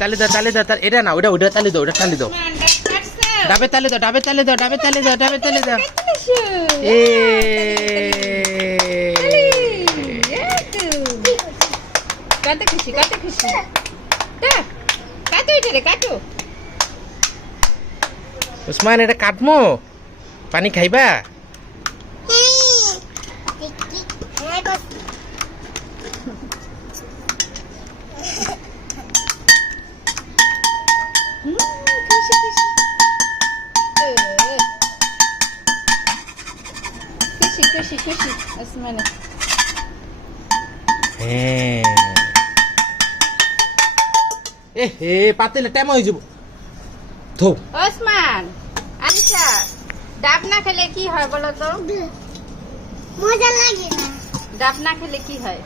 তালি দাও তালি দাও তালি- এটা না ওটা ওটা তালি দাও ওটা তালি দাও। ডাবে তালি দাও ডাবে তালি দাও ডাবে তালি দাও ডাবে তালি দাও। এ কত খুশি কত খুশি। কাটো এটা রে কাটো উসমান এটা কাটমো? পানি খাইবা? খুশি খুশি খুশি আসমানে হ্যাঁ। এ হে পাতিলে টাইম হয়ে যাব। থো। ওসমান আলিশা ডাব না খেলে কি হয় বলো তো? মজা লাগে না। ডাব না খেলে কি হয়?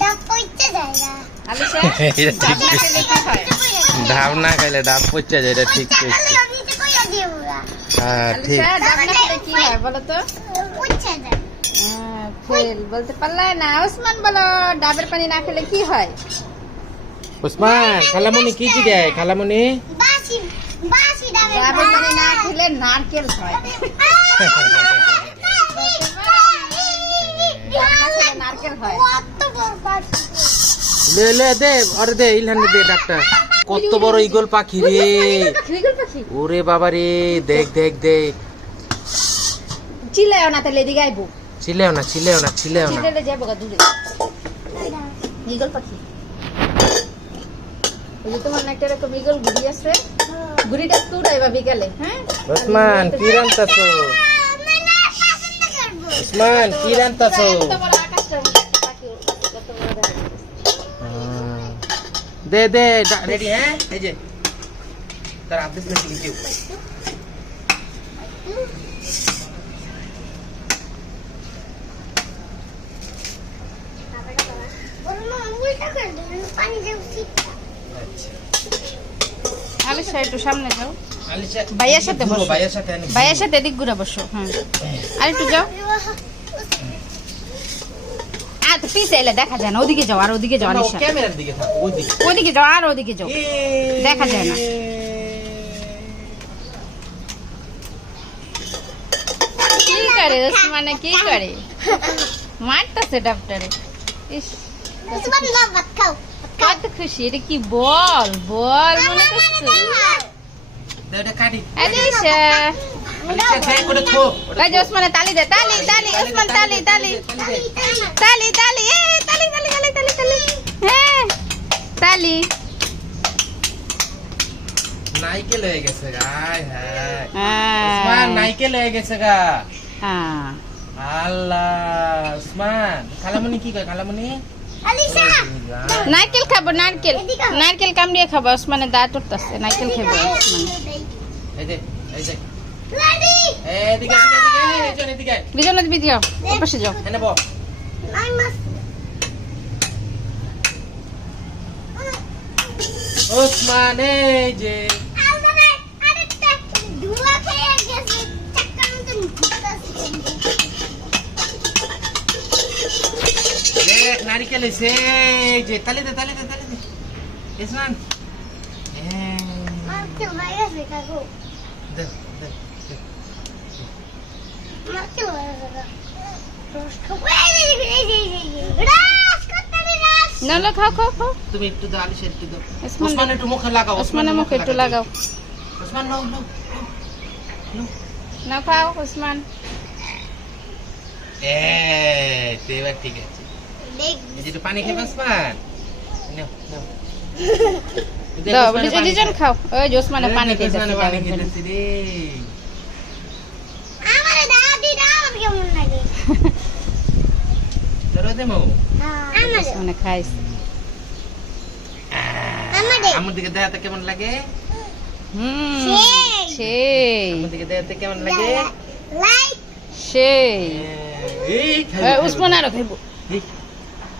ডাব পড়তে যায় না। ঠিক ডাব না খেলে কি হয়? ডাব না খাইলে ডাব পচা যায় এটা ঠিক দেব না। হ্যাঁ ঠিক। ডাব না খেলে কি হয় বলো তো? পড়তে যায় হ্যাঁ, ফেল বলতে পারলে না। ওসমান বলো ডাবের পানি না খেলে কি হয়? উসমান খালামুনি কি জিগায় খালামুনি? বাসি বাসি ডাবের পানি। না খেলে নারকেল হয়। নারকেল হয়। কত বড় লে লে দে আরে দে ইলহানি দে ডাক্তার কত বড় ইগল পাখি রে। ইগল পাখি ওরে বাবা রে দেখ দেখ দেখ। চিল্লাও না তাহলে এদিকে আইবো। ছিলেও না ছিলেও না ছিলেও না। চিল্লালে যাব গা দূরে। ইগল পাখি। ওই তোমার না একটা এরকম ইগল ঘুরি আছে। ঘুরিটা তুড়াইবা বিকালে হ্যাঁ? উসমান কি রান্তাছো? উসমান কি রান্তাছো। দে দে রেডি হ্যাঁ? এই যে। তার আদেশ না লিখে আলিশা একটু সামনে যাও। ভাইয়ার সাথে বসো। ভাইয়ার সাথে আনি ভাইয়ের সাথে এদিক ঘুরে বসো হ্যাঁ আর একটু যাও। আর তো পিছে এলে দেখা যায় না ওদিকে যাও আর ওদিকে যাও আলিশা। ক্যামেরার দিকে থাকো ওই দিকে ওদিকে যাও আর ওদিকে যাও। দেখা যায় না। কি করে ওসমানে কি করে? মারতেছে ডাক্তারে। ইস। কত খুশি এটা কি বল? বল মনে করছ। দে, ওটা কাটি। আলিশা আলিশা দে করে থো এই যে ওসমানে তালি দে তালি তালি ওসমান তালি তালি তালি। তালি তালি তালি তালি তালি তালি হ্যাঁ তালি নাইকেল হয়ে গেছে গা হ্যাঁ। উসমান নাইকেল হয়ে গেছে গা। হ্যাঁ। আল্লাহ খালামুনি কি কয় আলিশা নারকেল খাব নারকেল। নারকেল কামড়িয়ে খাব ওসমানে দাঁত উঠতেছে নারকেল খাব ওসমানে। এই যে এদিকে এদিকে এই যে এদিকে দুজন দিদি যাও পাশে যাও এনে বল আই মাস ওসমান এই যে আরে আরেকটা ধোয়া খেয়ে গেছে চাক্কা মতন ঘুরতেছে দেখ নারিকেল এসে যে তালি দে তালি দে তালি দে রাস নাহলে খাও খাও খাও তুমি একটু দাও আলিশা একটু দাও ওসমান একটু মুখে লাগাও ওসমানের মুখে একটু লাগাও ওসমান নাও নাও নাও না খাও ওসমান তো এবার ঠিক আছে একটু পানি খেয়ে ওসমান নাও নাও দাও ওসমানে পানি দুজন খাও। খাও ওই যে ওসমানে পানি দেখ, পানি খেতেছে রে আমার দাদি দাও কেমন লাগে ধরো দে মৌ আমার ওসমানে খাইছে আমারে। আমার দিকে দেখাতে কেমন লাগে হুম সেই। সেই আমার দিকে দেখাতে কেমন লাগে লাইক সেই এই খাই, এই, খাই, ওসমান আরও খাইবো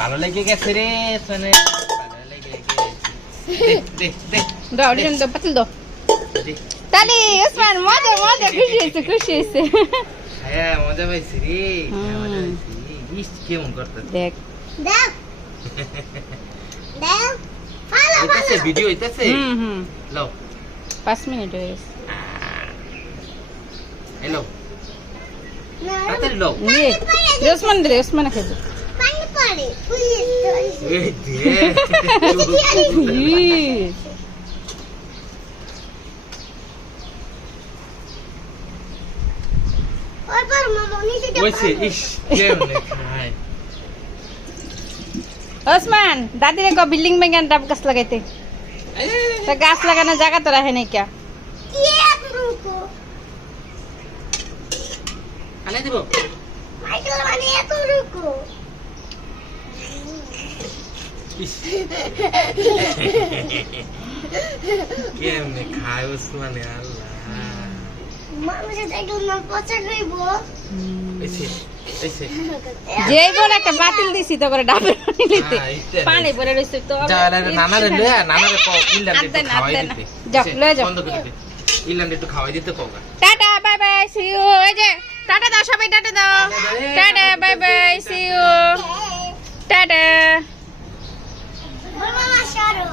ভালো লেগে গেছে রে ওসমানে ভালো লেগে গেছে। দে দে দে দাও ডিম দাও পাতিল দাও। তালি ওসমান মজা মজা খুশি হয়েছে খুশি হয়েছে। হ্যাঁ মজা পাইছি রে হ্যাঁ, মজা পাইছি। ইস কেমন করতে দেখ। দেখ দেখ ভালো ভালো ভিডিও হইতাছে? হুম হুম। লও। পাঁচ মিনিট হয়ে গেছে। হ্যালো না, তাড়াতাড়ি লও। ওসমান দে ওসমান খায় ওসমান দাদিরে ক বিল্ডিং ভেঙে ডাব গাছ লাগাইতে তা গাছ লাগানোর জায়গা তো রাখে নাই কে আলাই দিব মাইকেল মানে এত রুকো কেমনে খায় ওসমানে আল্লাহ? মানুষে দেখলে না পচা যেই বলে একটা বাতিল দিছি তো করে ডাবের পানি নিতে। হ্যাঁ, পানি পরে রইছে তো নানারে লয়া নানারে কও ইল্লান্ডে একটু খাওয়াই দিতে। যাও, লয়ে যাও। বন্ধ করে দে। ইল্লান্ডে একটু খাওয়াই দিতে কও tata bye bye see you এই যে টাটা দাও সবাই টাটা দাও। Tata bye bye see you tata মামা সরো